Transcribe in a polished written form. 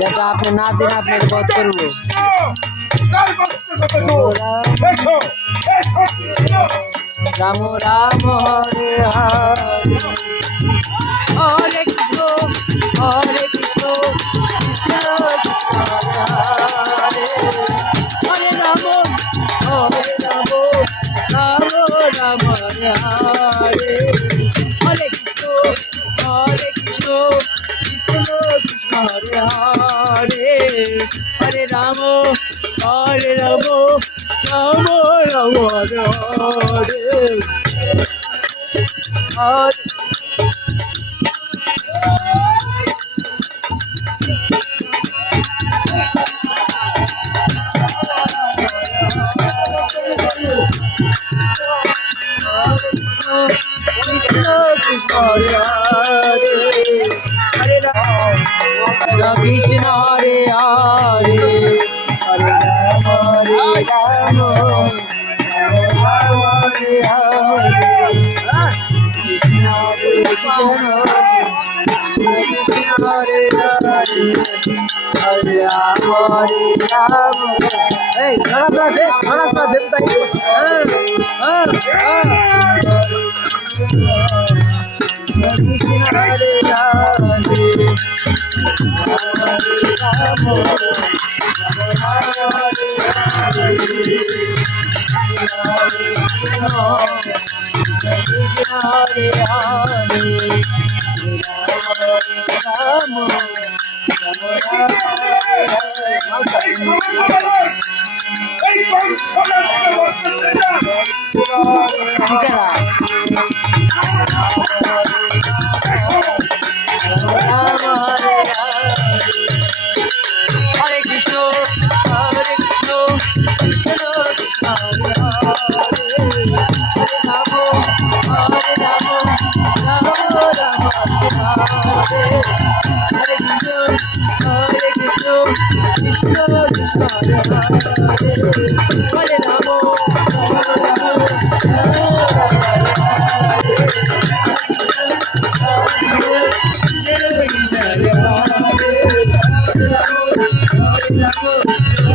যেটা আপনি না দিন আপনাকে বধ করবো। রাম রাম হরে হরে কৃষ্ণ হরে কৃষ্ণ কৃষ্ণ হরে রাম হরে Ram Ram Ram Hare Hare Hare Krishna Krishna Krishna Hare Hare Hare Ram Ram Ram Hare Hare Krishna Hare Hare Hare Rama Hare Hare Krishna Krishna Hare Hare Hare Rama Hey, thora sa de Hare Krishna, Hare Krishna, Krishna Krishna, Hare Rama, Rama Rama, Hare Krishna, Krishna Krishna, Hare Rama, Hare